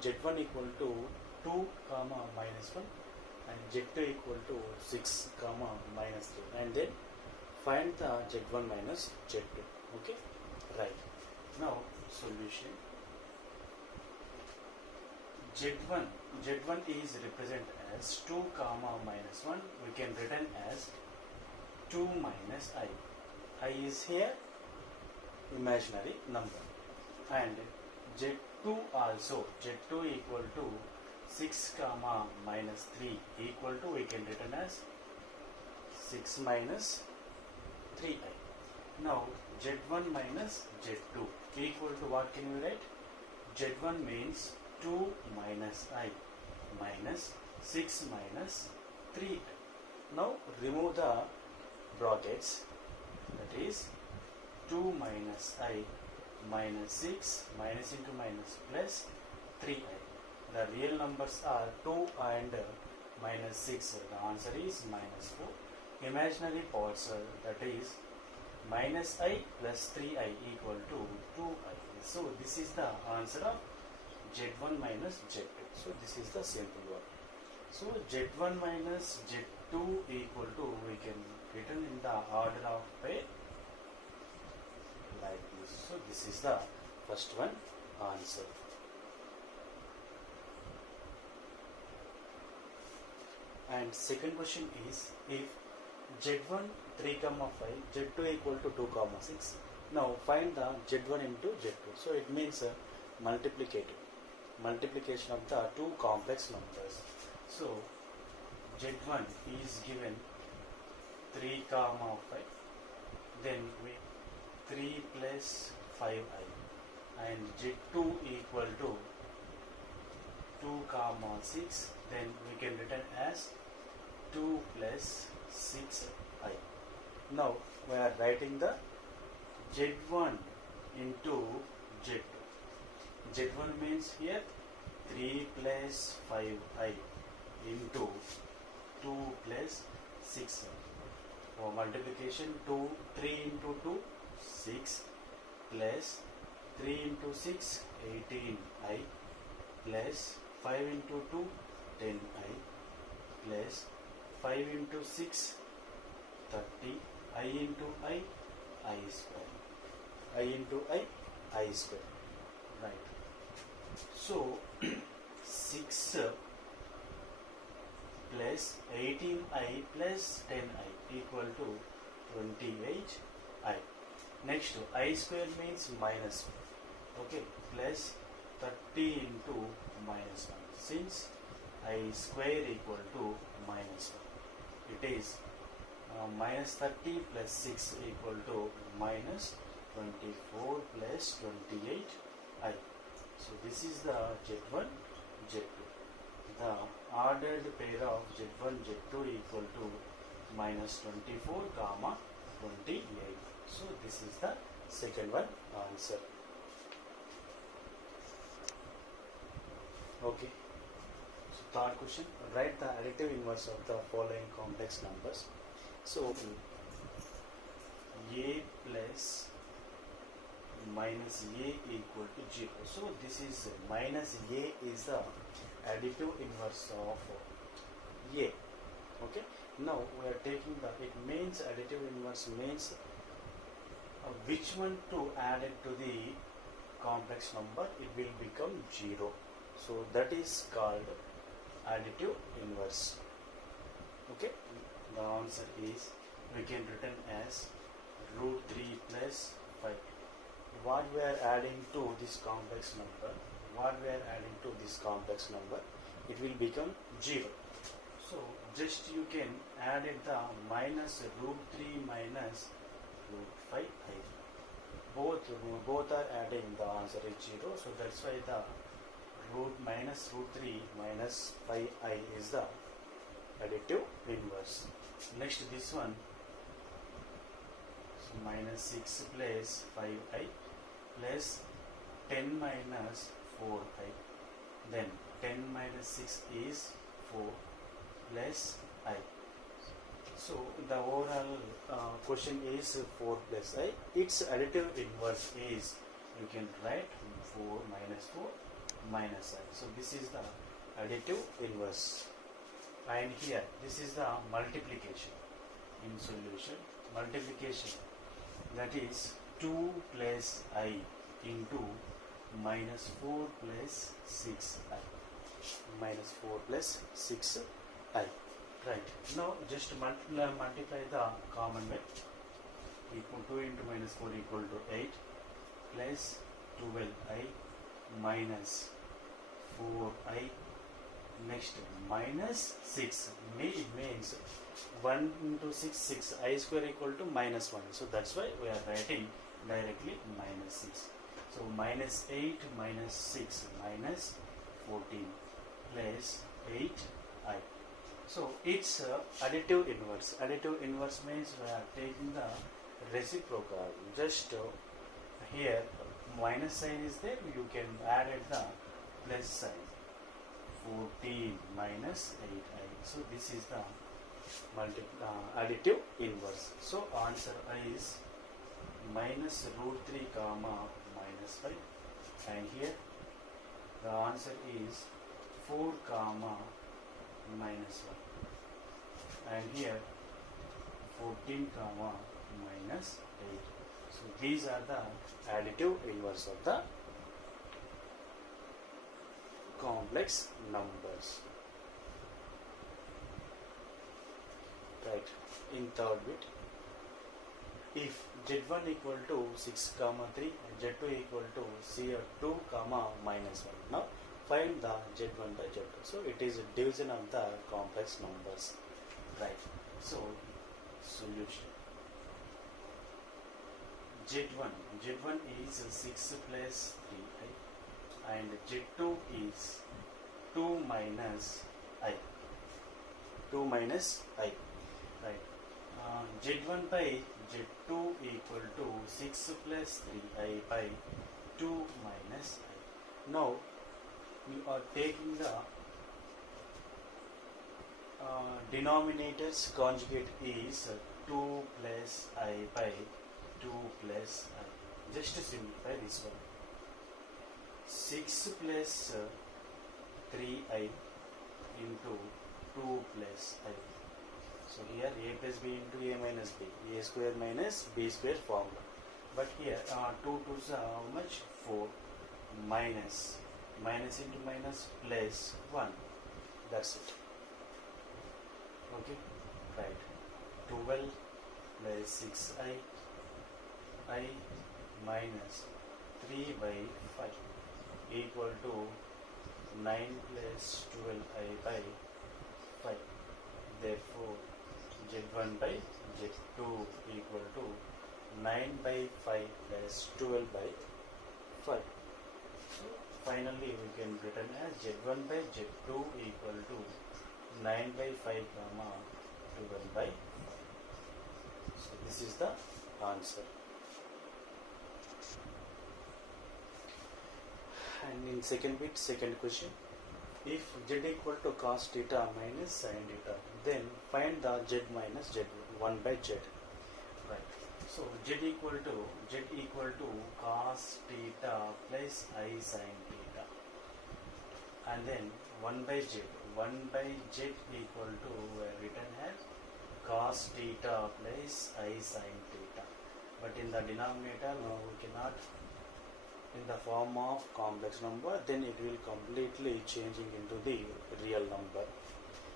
z1 equal to 2 comma minus 1 and z2 equal to 6 comma minus 3, and then find the z1 minus z2. Okay, right. Now solution. Z1 is represented as 2 comma minus 1. We can written as 2 minus I. I is here imaginary number, and Z2 also, Z2 equal to 6 comma minus 3 equal to, we can written as 6 minus 3i. Now Z1 minus Z2 equal to what can we write? Z1 means 2 minus I minus 6 minus 3i. Now remove the brackets, that is 2 minus I minus 6 minus into minus plus 3i. The real numbers are 2 and minus 6. The answer is minus 4. Imaginary parts, that is minus I plus 3i equal to 2i. So this is the answer of Z1 minus Z2. So this is the simple one. So Z1 minus Z2 equal to, we can written in the order of pair like this. So this is the first one answer. And second question is, if Z1 3 comma 5, Z2 equal to 2 comma 6. Now find the Z1 into Z2. So it means multiplication of the two complex numbers. So Z1 is given 3 comma 5, then we 3 plus 5i, and Z2 equal to 2 comma 6, then we can written as 2 plus 6i. Now we are writing the Z1 into Z2. Z1 means here 3 plus 5i into 2 plus 6i. For multiplication, 3 into 2, 6, plus 3 into 6, 18i, plus 5 into 2, 10i, plus 5 into 6, 30, I into I square. I into I square. Right. So 6 plus 18i plus 10i equal to 28i. Next, I square means minus 1. Okay, plus 30 into minus 1. Since I square equal to minus 1, it is minus 30 plus 6 equal to minus 24 plus 28i. So this is the Z1, Z2. The ordered pair of Z1, Z2 equal to minus 24 comma 28. So this is the second one answer. Okay. So third question, write the additive inverse of the following complex numbers. So a plus minus a equal to 0. So this is minus a is the additive inverse of a. Okay. Now we are taking the, it means additive inverse means which one to add it to the complex number, it will become 0. So that is called additive inverse. Okay. The answer is, we can written as root 3 plus 5. What we are adding to this complex number, it will become 0. So just you can add it the minus root 3 minus root 5i. Both are adding, the answer is 0. So that's why the root 3 minus 5i is the additive inverse. Next, this one, so minus 6 plus 5i plus 10 minus 4i, then 10 minus 6 is 4 plus I. So the overall question is 4 plus I. Its additive inverse is, you can write 4 minus 4 minus I. So this is the additive inverse. And here this is the multiplication in solution. Multiplication, that is 2 plus I into minus 4 plus 6I. Minus 4 plus 6I. Right. Now just multiply the common way. Equal 2 into minus 4 equal to 8 plus 12I minus 4I. Next minus 6 means 1 into 6, 6. I square equal to minus 1. So that's why we are writing directly minus 6. So minus 8 minus 6 minus 14 plus 8I. So it's additive inverse. Additive inverse means we are taking the reciprocal. Just here minus sign is there, you can add it the plus sign. 14 minus 8I. So this is the additive inverse. So answer is minus root 3 comma minus 5. And here the answer is 4 comma minus 1. And here 14 comma minus 8. So these are the additive inverse of the complex numbers. Right. In third bit, if z1 equal to 6 comma 3 and z2 equal to 2 comma minus 1. Now find the z1 by z2. So it is a division of the complex numbers. Right. So solution. Z1 is 6 plus 3I and Z2 is 2 minus I. 2 minus I. Right. Z1 by Z2 equal to 6 plus 3I by 2 minus I. Now we are taking the denominator's conjugate is 2 plus I by 2 plus I. Just to simplify this one. 6 plus 3I into 2 plus I. So here A plus B into A minus B. A square minus B square formula. But here 2 2's how much? 4 minus. Minus into minus plus 1. That's it. Okay. Right. 12 plus 6I. I minus 3 by 5 equal to 9 plus 12I by 5. Therefore, Z1 by Z2 equal to 9 by 5 plus 12 by 5. So, finally, we can written as Z1 by Z2 equal to 9 by 5 comma 12 by 5. So, this is the answer. And in second bit, second question, if z equal to cos theta minus sin theta, then find the z minus z1 by z. Right. So z equal to cos theta plus I sin theta, and then 1 by z equal to written as cos theta plus I sin theta. But in the denominator, no, we cannot. In the form of complex number, then it will completely changing into the real number.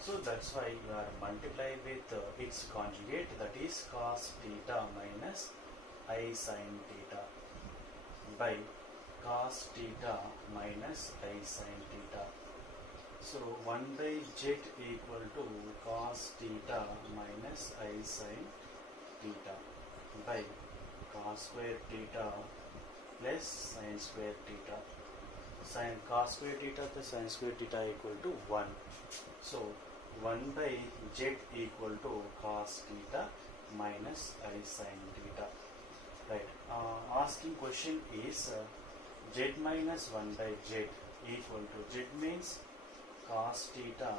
So that's why you are multiply with its conjugate, that is cos theta minus I sin theta by cos theta minus I sin theta. So 1 by z equal to cos theta minus I sin theta by cos square theta plus sin square theta. Sin cos square theta plus sin square theta equal to 1. So 1 by z equal to cos theta minus I sin theta. Right. Asking question is z minus 1 by z equal to, z means cos theta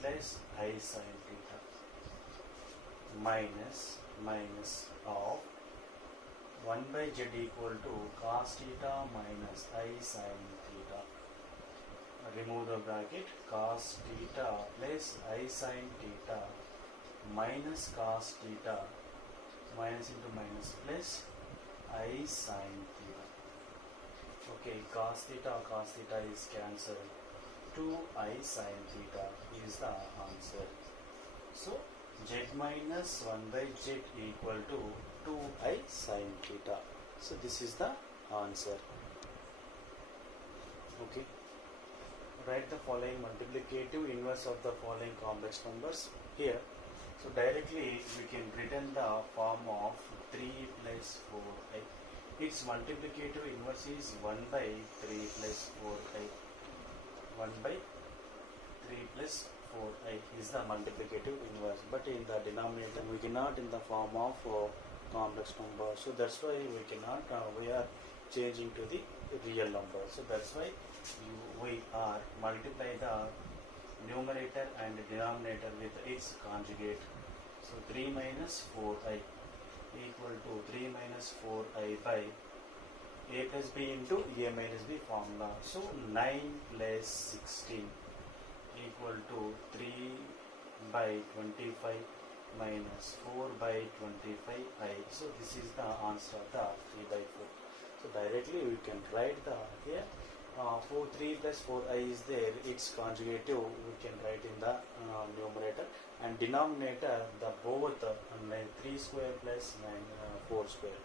plus I sin theta minus of 1 by z equal to cos theta minus I sin theta remove the bracket, cos theta plus I sin theta minus cos theta, minus into minus plus I sin theta. Okay, cos theta is cancelled. 2I sin theta is the answer. So z minus 1 by z equal to 2I sin theta. So this is the answer. Okay. Write the following multiplicative inverse of the following complex numbers here. So directly we can written the form of 3 plus 4i. Its multiplicative inverse is 1 by 3 plus 4i. 1 by 3 plus 4i is the multiplicative inverse. But in the denominator we cannot in the form of complex number. So that's why we cannot, we are changing to the real number. So that's why we are multiply the numerator and denominator with its conjugate. So 3 minus 4i equal to 3 minus 4i by a plus b into a minus b formula. So 9 plus 16 equal to 3 by 25 minus 4 by 25i. So this is the answer of the 3 by 4. So directly we can write the here 3 plus 4i is there, its conjugative we can write in the numerator, and denominator the both 3 square plus 4 square.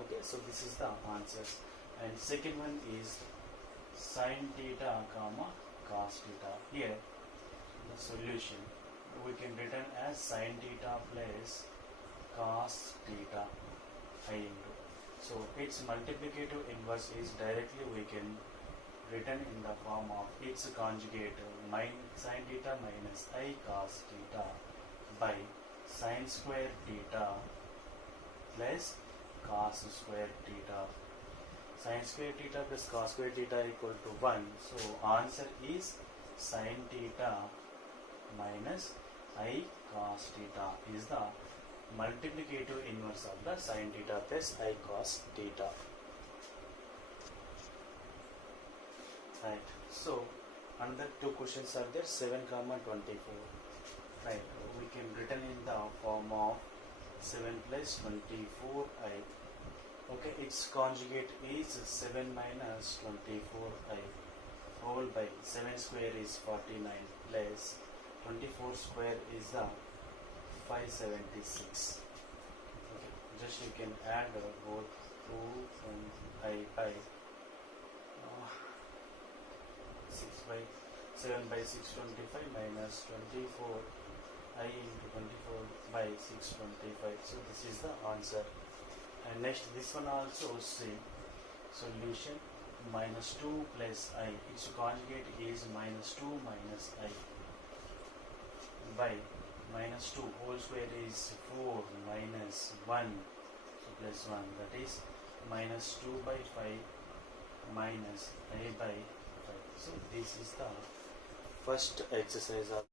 Okay, so this is the answers. And second one is sin theta comma cos theta. Here the solution we can written as sin theta plus cos theta I into. So its multiplicative inverse is directly we can written in the form of its conjugate sin theta minus I cos theta by sin square theta plus cos square theta. Sin square theta plus cos square theta equal to 1. So answer is sin theta minus I cos theta is the multiplicative inverse of the sin theta plus I cos theta. Right. So another two questions are there, 7 comma 24. Right. We can written in the form of 7 plus 24i. Okay, its conjugate is 7 minus 24i whole by 7 square is 49 plus 24 square is 576. Okay, just you can add both 2 and I by 6 by 7 by 625 minus 24 I into 24 by 625. So this is the answer. And next this one also same solution, minus 2 plus I, its conjugate is minus 2 minus I by minus 2 whole square is 4 minus 1, so plus 1, that is minus 2 by 5 minus I by 5. So this is the first exercise of